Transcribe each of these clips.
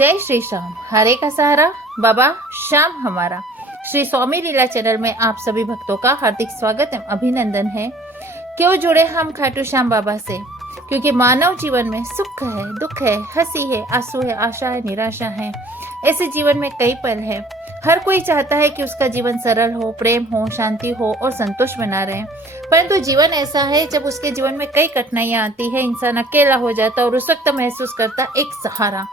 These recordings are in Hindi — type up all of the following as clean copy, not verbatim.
जय श्री श्याम। हरे का सहारा बाबा श्याम हमारा। श्री स्वामी लीला चैनल में आप सभी भक्तों का हार्दिक स्वागत एवं अभिनंदन है। क्यों जुड़े हम खाटू श्याम बाबा से? क्योंकि मानव जीवन में सुख है, दुख है, हंसी है, आंसू है, आशा है, निराशा है। ऐसे जीवन में कई पल है। हर कोई चाहता है कि उसका जीवन सरल हो, प्रेम हो, शांति हो और संतोष बना रहे। परंतु जीवन ऐसा है जब उसके जीवन में कई कठिनाइयां आती है, इंसान अकेला हो जाता है और उस वक्त महसूस करता है एक सहारा।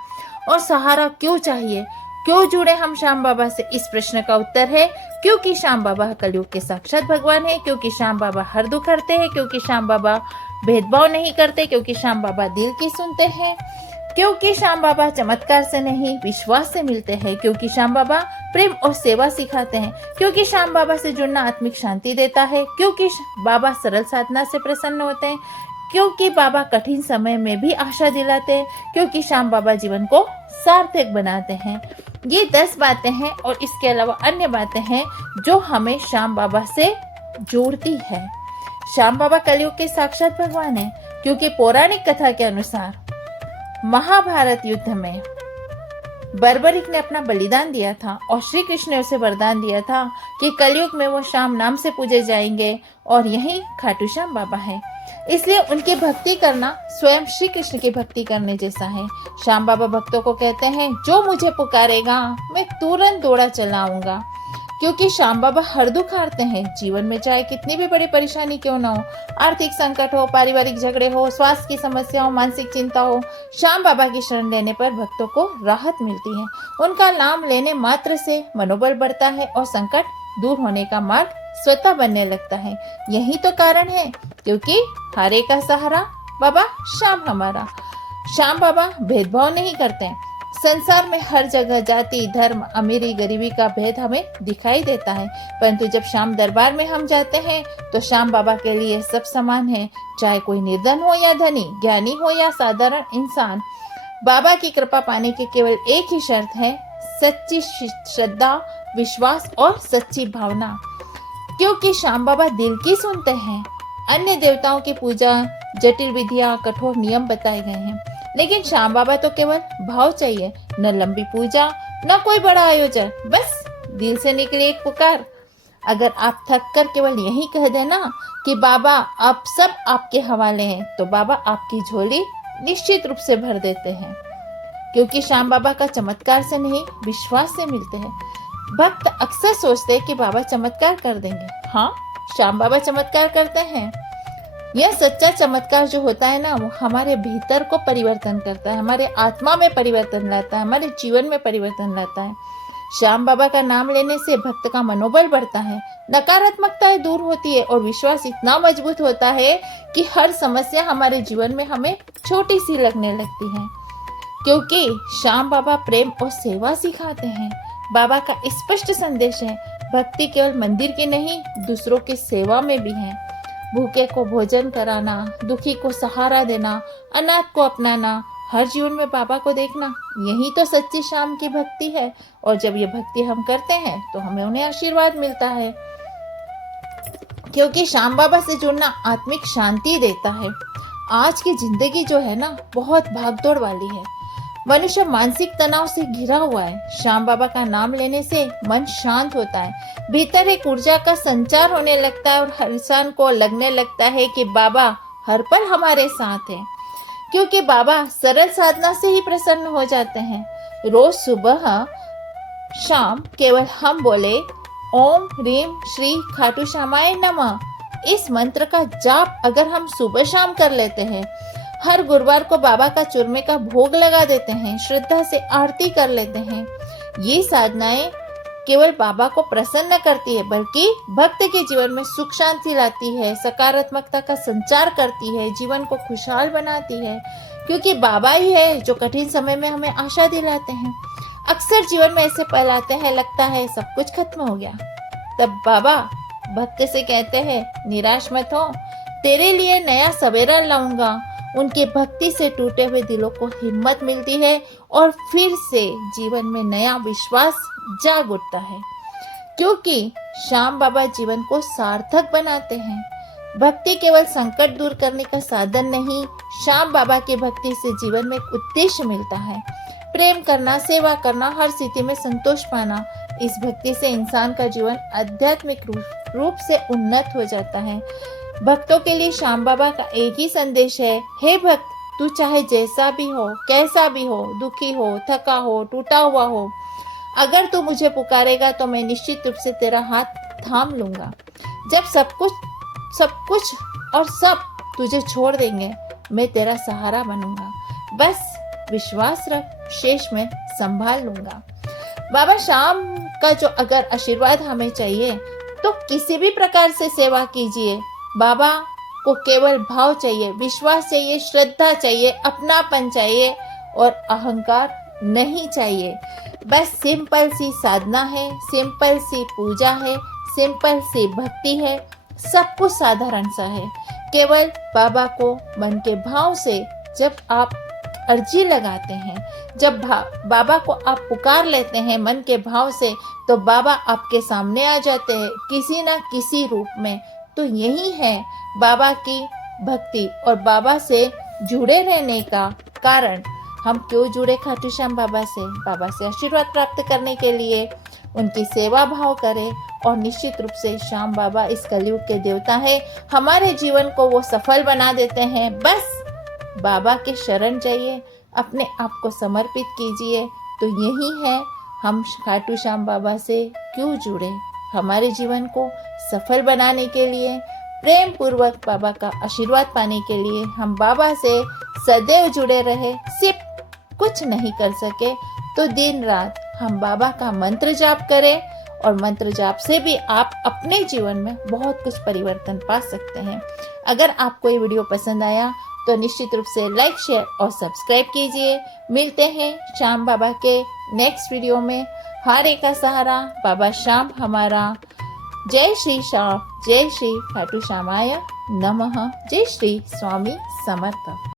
और सहारा क्यों चाहिए? क्यों जुड़े हम श्याम बाबा से? इस प्रश्न का उत्तर है क्योंकि श्याम बाबा कलयुग के साक्षात भगवान है, क्योंकि श्याम बाबा हर दुख हरते हैं, क्योंकि श्याम बाबा भेदभाव नहीं करते, क्योंकि श्याम बाबा दिल की सुनते हैं, क्योंकि श्याम बाबा चमत्कार से नहीं विश्वास से मिलते हैं, क्योंकि श्याम बाबा प्रेम और सेवा सिखाते हैं, क्योंकि श्याम बाबा से जुड़ना आत्मिक शांति देता है, क्योंकि बाबा सरल साधना से प्रसन्न होते हैं, क्योंकि बाबा कठिन समय में भी आशा दिलाते हैं, क्योंकि श्याम बाबा जीवन को सार्थक बनाते हैं। ये 10 बातें हैं और इसके अलावा अन्य बातें हैं जो हमें श्याम बाबा से जोड़ती है। श्याम बाबा कलयुग के साक्षात भगवान है, क्योंकि पौराणिक कथा के अनुसार महाभारत युद्ध में बर्बरीक ने अपना बलिदान दिया था और श्री कृष्ण ने उसे वरदान दिया था कि कलयुग में वो श्याम नाम से पूजे जाएंगे और यही खाटू श्याम बाबा है। इसलिए उनकी भक्ति करना स्वयं श्री कृष्ण की भक्ति करने जैसा है। श्याम बाबा भक्तों को कहते हैं, जो मुझे पुकारेगा मैं तुरंत दौड़ा चला आऊंगा। क्योंकि श्याम बाबा हर दुख हारते हैं। जीवन में चाहे कितनी भी बड़ी परेशानी क्यों ना हो, आर्थिक संकट हो, पारिवारिक झगड़े हो, स्वास्थ्य की समस्या हो, मानसिक चिंता हो, श्याम बाबा की शरण लेने पर भक्तों को राहत मिलती है। उनका नाम लेने मात्र से मनोबल बढ़ता है और संकट दूर होने का मार्ग स्वतः बनने लगता है। यही तो कारण है क्योंकि हरे का सहारा बाबा श्याम हमारा। श्याम बाबा भेदभाव नहीं करते। संसार में हर जगह जाति, धर्म, अमीरी, गरीबी का भेद हमें दिखाई देता है, परंतु जब श्याम दरबार में हम जाते हैं तो श्याम बाबा के लिए सब समान है। चाहे कोई निर्धन हो या धनी, ज्ञानी हो या साधारण इंसान, बाबा की कृपा पाने की केवल एक ही शर्त है, सच्ची श्रद्धा, विश्वास और सच्ची भावना। क्योंकि श्याम बाबा दिल की सुनते हैं। अन्य देवताओं की पूजा, जटिल विधियां, कठोर नियम बताए गए हैं, लेकिन श्याम बाबा तो केवल भाव चाहिए। न लंबी पूजा, न कोई बड़ा आयोजन, बस दिल से निकले एक पुकार। अगर आप थक कर केवल यही कह देना कि बाबा आप सब आपके हवाले हैं, तो बाबा आपकी झोली निश्चित रूप से भर देते हैं। क्योंकि श्याम बाबा का चमत्कार से नहीं विश्वास से मिलते हैं। भक्त अक्सर सोचते हैं कि बाबा चमत्कार कर देंगे। हाँ, श्याम बाबा चमत्कार करते हैं। यह सच्चा चमत्कार जो होता है ना, वो हमारे भीतर को परिवर्तन करता है, हमारे आत्मा में परिवर्तन लाता है, हमारे जीवन में परिवर्तन लाता है। श्याम बाबा का नाम लेने से भक्त का मनोबल बढ़ता है, नकारात्मकताएं दूर होती है और विश्वास इतना मजबूत होता है कि हर समस्या हमारे जीवन में हमें छोटी सी लगने लगती है। क्योंकि श्याम बाबा प्रेम और सेवा सिखाते हैं। बाबा का स्पष्ट संदेश है, भक्ति केवल मंदिर की नहीं, दूसरों की सेवा में भी है। भूखे को भोजन कराना, दुखी को सहारा देना, अनाथ को अपनाना, हर जीवन में बाबा को देखना, यही तो सच्ची श्याम की भक्ति है। और जब ये भक्ति हम करते हैं तो हमें उन्हें आशीर्वाद मिलता है। क्योंकि श्याम बाबा से जुड़ना आत्मिक शांति देता है। आज की जिंदगी जो है ना, बहुत भागदौड़ वाली है। मनुष्य मानसिक तनाव से घिरा हुआ है। श्याम बाबा का नाम लेने से मन शांत होता है, भीतर एक ऊर्जा का संचार होने लगता है और हर इंसान को लगने लगता है कि बाबा हर पल हमारे साथ हैं। क्योंकि बाबा सरल साधना से ही प्रसन्न हो जाते हैं। रोज सुबह शाम केवल हम बोले ओम ह्रीम श्री खाटू श्यामाय नमः, इस मंत्र का जाप अगर हम सुबह शाम कर लेते हैं, हर गुरुवार को बाबा का चूरमे का भोग लगा देते हैं, श्रद्धा से आरती कर लेते हैं, ये साधनाएं केवल बाबा को प्रसन्न करती है, बल्कि भक्त के जीवन में सुख शांति लाती है, सकारात्मकता का संचार करती है, जीवन को खुशहाल बनाती है। क्योंकि बाबा ही है जो कठिन समय में हमें आशा दिलाते हैं। अक्सर जीवन में ऐसे पल आते हैं, लगता है सब कुछ खत्म हो गया, तब बाबा भक्त से कहते हैं, निराश मत हो, तेरे लिए नया सवेरा लाऊंगा। उनकी भक्ति से टूटे हुए दिलों को हिम्मत मिलती है और फिर से जीवन में नया विश्वास जाग उठता है। क्योंकि श्याम बाबा जीवन को सार्थक बनाते हैं। भक्ति केवल संकट दूर करने का साधन नहीं, श्याम बाबा की भक्ति से जीवन में एक उद्देश्य मिलता है। प्रेम करना, सेवा करना, हर स्थिति में संतोष पाना। इस भक्ति से इंसान का जीवन आध्यात्मिक रूप से उन्नत हो जाता है। भक्तों के लिए श्याम बाबा का एक ही संदेश है, हे भक्त, तू चाहे जैसा भी हो, कैसा भी हो, दुखी हो, थका हो, टूटा हुआ हो, अगर तू मुझे पुकारेगा तो मैं निश्चित रूप से तेरा हाथ थाम लूंगा। जब सब कुछ और सब तुझे छोड़ देंगे, मैं तेरा सहारा बनूंगा। बस विश्वास रख, शेष मैं संभाल लूंगा। बाबा श्याम का जो अगर आशीर्वाद हमें चाहिए तो किसी भी प्रकार से सेवा कीजिए। बाबा को केवल भाव चाहिए, विश्वास चाहिए, श्रद्धा चाहिए, अपनापन चाहिए और अहंकार नहीं चाहिए। बस सिंपल सी साधना है, सिंपल सी पूजा है, सिंपल सी भक्ति है, सब कुछ साधारण सा है। केवल बाबा को मन के भाव से जब आप अर्जी लगाते हैं, जब बाबा को आप पुकार लेते हैं मन के भाव से, तो बाबा आपके सामने आ जाते हैं किसी ना किसी रूप में। तो यही है बाबा की भक्ति और बाबा से जुड़े रहने का कारण। हम क्यों जुड़े खाटू श्याम बाबा से आशीर्वाद प्राप्त करने के लिए, उनकी सेवा भाव करें और निश्चित रूप से श्याम बाबा इस कलयुग के देवता है, हमारे जीवन को वो सफल बना देते हैं। बस बाबा के शरण जाइए, अपने आप को समर्पित कीजिए। तो यही है हम खाटू श्याम बाबा से क्यों जुड़े, हमारे जीवन को सफल बनाने के लिए, प्रेम पूर्वक बाबा का आशीर्वाद पाने के लिए हम बाबा से सदैव जुड़े रहे। सिर्फ कुछ नहीं कर सके तो दिन रात हम बाबा का मंत्र जाप करें, और मंत्र जाप से भी आप अपने जीवन में बहुत कुछ परिवर्तन पा सकते हैं। अगर आपको ये वीडियो पसंद आया तो निश्चित रूप से लाइक, शेयर और सब्सक्राइब कीजिए। मिलते हैं श्याम बाबा के नेक्स्ट वीडियो में। हारे का सहारा, बाबा श्याम हमारा। जय श्री श्याम, जय श्री खाटू श्यामाय नमः। जय श्री स्वामी समर्थ।